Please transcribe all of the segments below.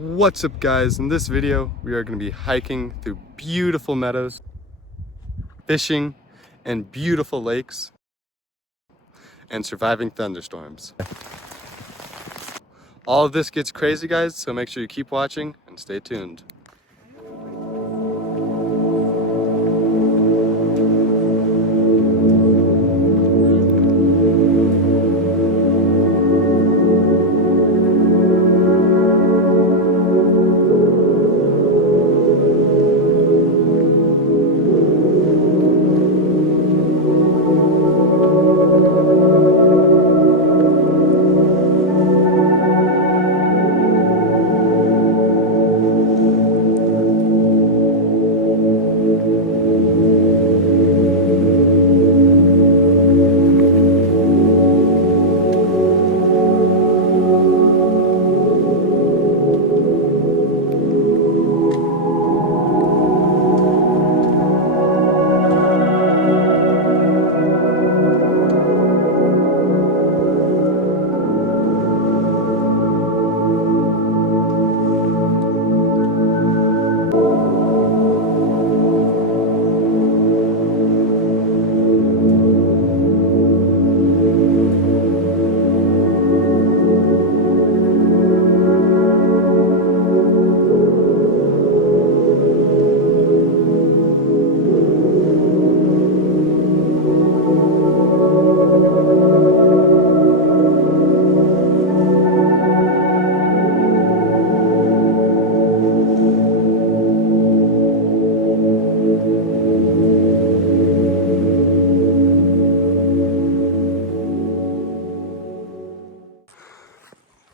What's up guys, in this video we are going to be hiking through beautiful meadows, fishing and beautiful lakes, and surviving thunderstorms. All of this gets crazy guys, so make sure you keep watching and stay tuned.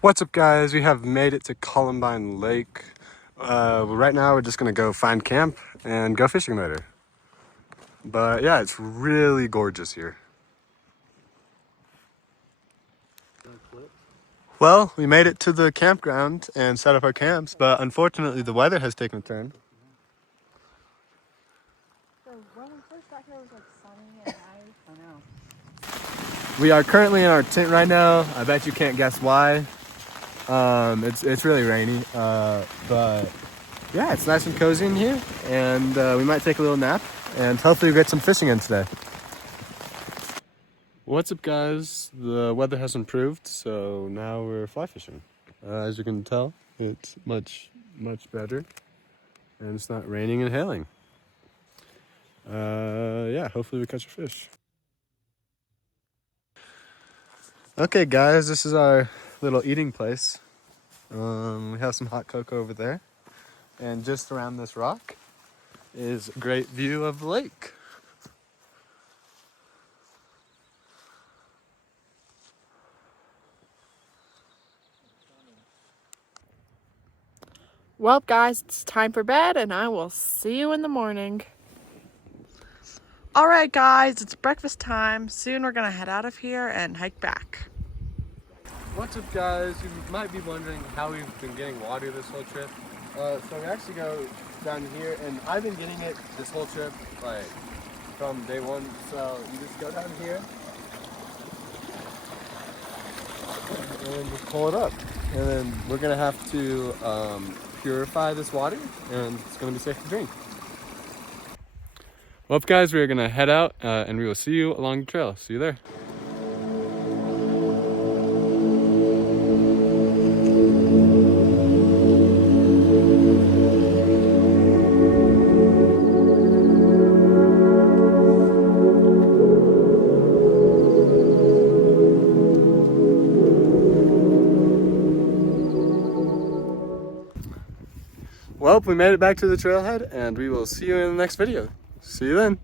What's up guys, we have made it to Columbine Lake. Right now we're just gonna go find camp and go fishing later. But yeah, it's really gorgeous here. Well, we made it to the campground and set up our camps, but unfortunately the weather has taken a turn. So when we first got here, it was like sunny and nice. I know. We are currently in our tent right now. I bet you can't guess why. It's really rainy, but yeah, it's nice and cozy in here, and we might take a little nap and hopefully get some fishing in today. What's up guys, the weather has improved, so now we're fly fishing. As you can tell, it's much better, and it's not raining and hailing. Yeah, hopefully we catch a fish. Okay guys, this is our little eating place. We have some hot cocoa over there, and just around this rock is a great view of the lake. Well, guys, it's time for bed, and I will see you in the morning. All right, guys, it's breakfast time. Soon we're gonna head out of here and hike back. What's up guys, you might be wondering how we've been getting water this whole trip. So we actually go down here, and I've been getting it this whole trip, like from day one. So you just go down here and just pull it up, and then we're gonna have to purify this water, and it's gonna be safe to drink. Well guys, we're gonna head out and we will see you along the trail. See you there. Well, we made it back to the trailhead, and we will see you in the next video. See you then.